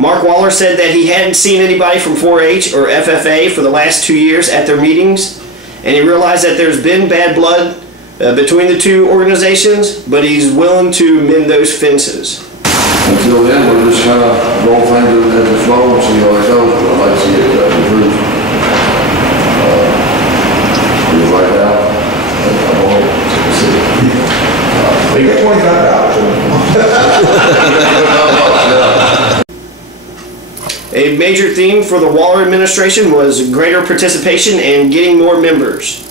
Mark Waller said that he hadn't seen anybody from 4-H or FFA for the last 2 years at their meetings, and he realized that there's been bad blood between the two organizations, but he's willing to mend those fences. Until then, we're just kind of roll things at the flow and see how it goes, but I'd like to see it improve. Right now, I don't know. You get $25. A major theme for the Waller administration was greater participation and getting more members.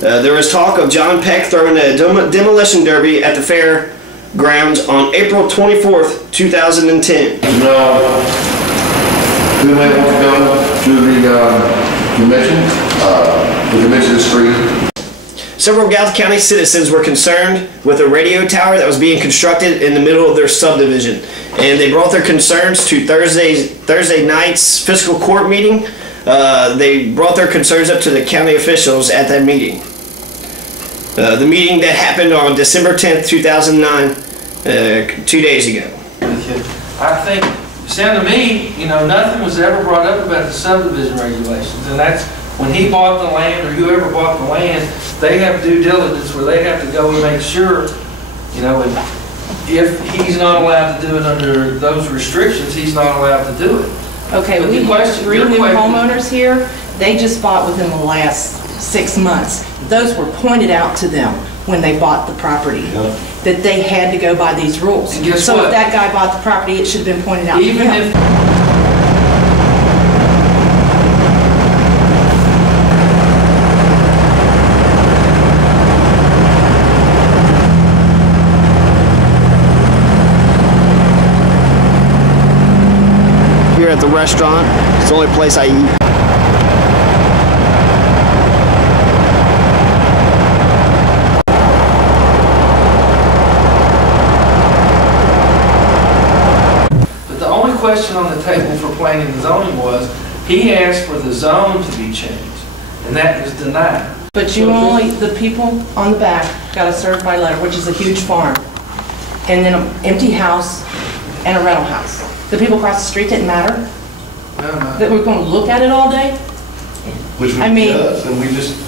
There was talk of John Peck throwing a demolition derby at the fairgrounds on April 24th, 2010. No, who may want to go to the convention? The convention is free. Several Gallatin County citizens were concerned with a radio tower that was being constructed in the middle of their subdivision, and they brought their concerns to Thursday night's fiscal court meeting. They brought their concerns up to the county officials at that meeting. The meeting that happened on December 10th, 2009, 2 days ago. I think, sound to me, you know, nothing was ever brought up about the subdivision regulations, and that's when he bought the land or whoever bought the land, they have due diligence where they have to go and make sure, you know, and if he's not allowed to do it under those restrictions, he's not allowed to do it. Okay, we have 3 new homeowners here. They just bought within the last 6 months. Those were pointed out to them when they bought the property, that they had to go by these rules. And guess so what? if that guy bought the property, it should have been pointed out to him. Here at the restaurant, it's the only place I eat. But the only question on the table for planning and zoning was, he asked for the zone to be changed, and that was denied. But you only, the people on the back got a certified letter, which is a huge farm, and then an empty house and a rental house. The people across the street didn't matter? No. That we're going to look at it all day? Which we I mean, does, and we just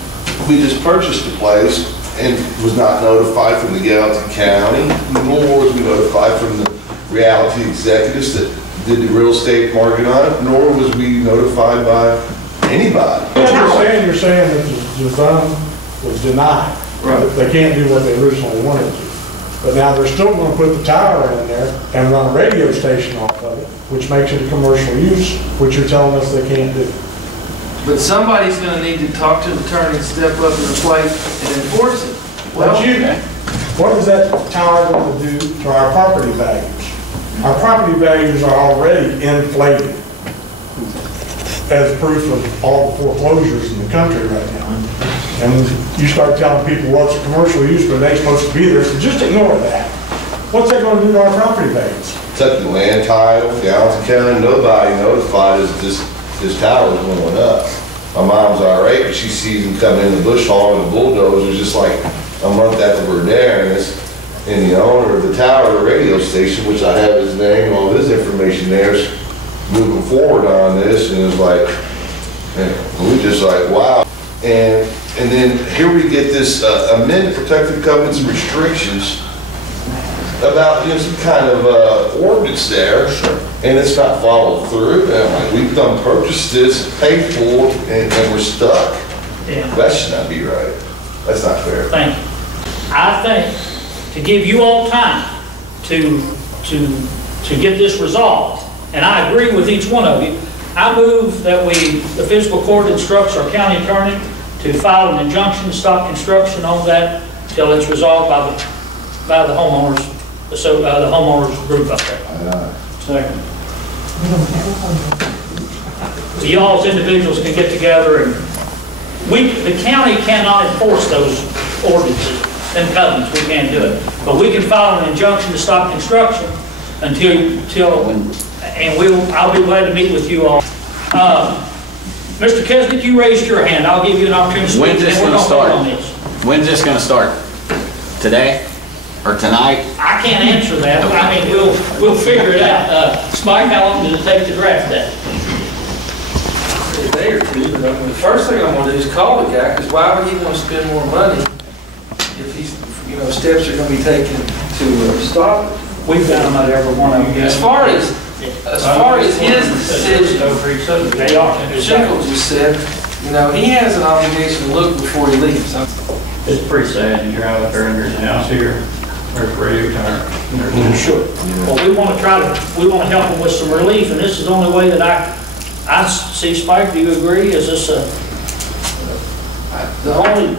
purchased the place and was not notified from the Gallatin County, nor was we notified from the realty executives that did the real estate market on it, nor was we notified by anybody. You're saying that the zone was denied. Right. They can't do what they originally wanted to. But now they're still going to put the tower in there and run a radio station off of it, which makes it a commercial use, which you're telling us they can't do. But somebody's going to need to talk to the attorney and step up to the plate and enforce it. Well, What is that tower going to do to our property values? Our property values are already inflated, as proof of all the foreclosures in the country right now. And you start telling people, well, it's a commercial use, but they ain't supposed to be there, so just ignore that. What's that going to do to our property values? Took the land title, Gallatin County, nobody notified us this tower was going up. My mom's irate, but she sees him coming in the bush hog and the bulldozers just like a month after we're there, and the owner of the tower, the radio station, which I have his name, all his information there, is moving forward on this, and it's like, man, we just like, wow. And then here we get this amended protective covenants and restrictions about, you know, some kind of ordinance there, and it's not followed through. And I'm like, we've done purchased this, paid for, and we're stuck. Yeah. That should not be right. That's not fair. Thank you. I think to give you all time to get this resolved, and I agree with each one of you, I move that the fiscal court instructs our county attorney to file an injunction to stop construction on that till it's resolved by the homeowners, so the homeowners group up there. Second. So y'all as individuals can get together, and the county cannot enforce those ordinances and covenants. We can't do it, but we can file an injunction to stop construction until and I'll be glad to meet with you all. Mr. Kesnick, you raised your hand. I'll give you an opportunity to speak. When's this going to start? When's this going to start? Today? or tonight? I can't answer that. I mean, we'll figure it out. Spike, how long did it take to draft that? A day or two, but I mean, the first thing I'm gonna do is call the guy, because why would he want to spend more money if he's, steps are gonna be taken to stop it? We've done them at every one of them. As far as his decision, They are. Shingle just said, he has an obligation to look before he leaves. It's pretty sad, you're out there and there's a house here, there's a radio tower. Sure. Well, we want to help them with some relief, and this is the only way that I see. Spike, do you agree? Is this The only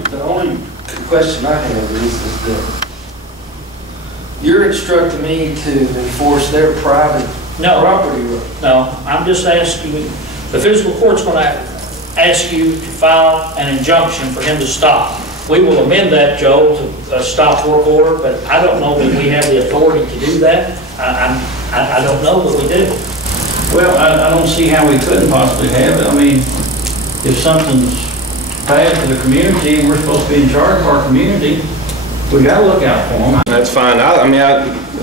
question I have is that you're instructing me to enforce their private property right? No, I'm just asking, the physical court's going to ask you to file an injunction for him to stop. We will amend that, Joe, to a stop work order, but I don't know that we have the authority to do that. I don't know, but we do. Well, I don't see how we couldn't possibly have it. I mean, if something's bad for the community and we're supposed to be in charge of our community, we gotta look out for them. That's fine. I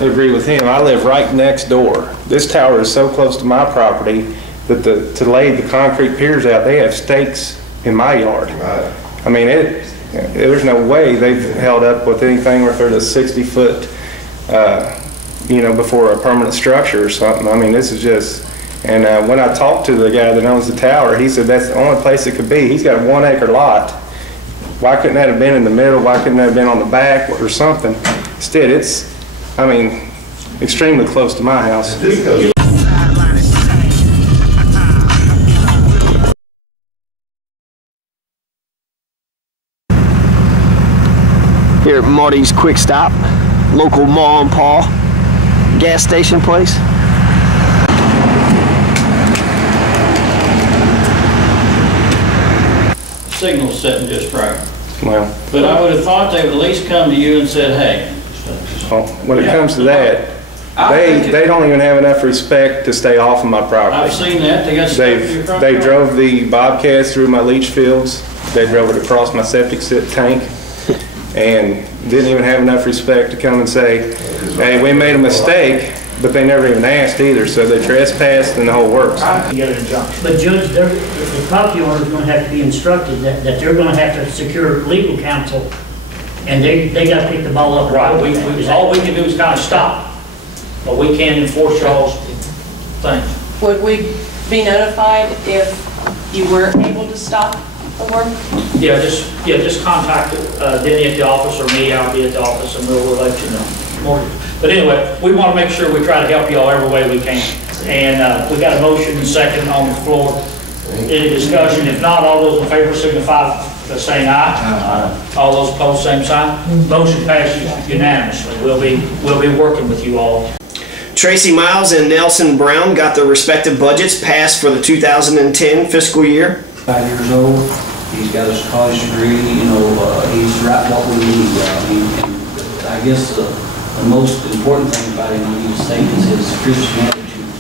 agree with him. I live right next door. This tower is so close to my property that to lay the concrete piers out, they have stakes in my yard. Right. I mean, there's no way they've held up with anything where they're 60-foot, before a permanent structure or something. I mean, this is just, and when I talked to the guy that owns the tower, he said that's the only place it could be. He's got a 1 acre lot. Why couldn't that have been in the middle? Why couldn't that have been on the back or something? Instead, it's, extremely close to my house. Here at Marty's Quick Stop, local Ma and Pa gas station place. Signal's setting just right. Well, But I would have thought they would at least come to you and said, hey. when it comes to that, they don't even have enough respect to stay off of my property. I've seen that, they got stuff in your front They yard. drove the Bobcats through my leach fields. They drove it across my septic tank and didn't even have enough respect to come and say, hey, we made a mistake, but they never even asked either. So they trespassed and the whole works. You get an injunction. But Judge, the property owner is going to have to be instructed that they're going to have to secure legal counsel, and they got to pick the ball up. Right, all we can do is kind of stop, but we can't enforce y'all's things. Would we be notified if you weren't able to stop the work? Yeah, just contact Denny at the office or me. I'll be at the office and we'll let you know. But anyway, we want to make sure we try to help y'all every way we can. And we got a motion and second on the floor. Any discussion? If not, all those in favor signify by saying aye. Aye. All those opposed, same sign. Motion passes unanimously. We'll be working with you all. Tracy Miles and Nelson Brown got their respective budgets passed for the 2010 fiscal year. 5 years old. He's got his college degree. He's right what we need. And I guess the most important thing about him, I need to say, is his Christian attitude.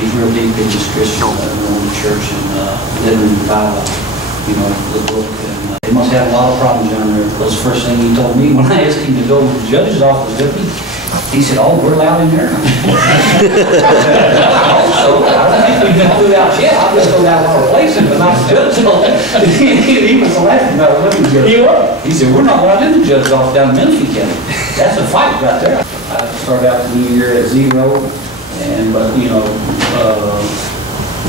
He's real deep in his Christian, going to church and living by the book. And they must have a lot of problems down there. Because the first thing he told me when I asked him to go to the judge's office with me, he said, "Oh, we're allowed in there." So I don't think we've been through out yet. I'll just go down to our places, but not the judge's office. He was laughing about what he did. He said, "We're not allowed in the judge's office down in Menifee County." That's a fight right there. I started out the new year at 0, but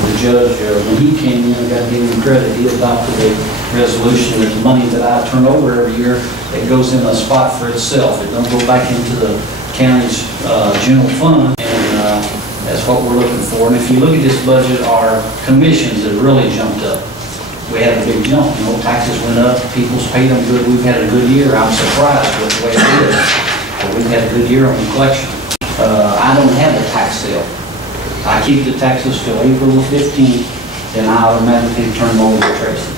the judge, when he came in, I got to give him credit. He adopted a resolution that the money that I turn over every year, it goes in a spot for itself. It don't go back into the county's general fund, and that's what we're looking for. And if you look at this budget, our commissions have really jumped up. We had a big jump. Taxes went up, people's paid them good. We've had a good year. I'm surprised with the way it is. But we've had a good year on the collection. I don't have a tax sale. I keep the taxes till April the 15th, then I automatically turn them over to Tracy.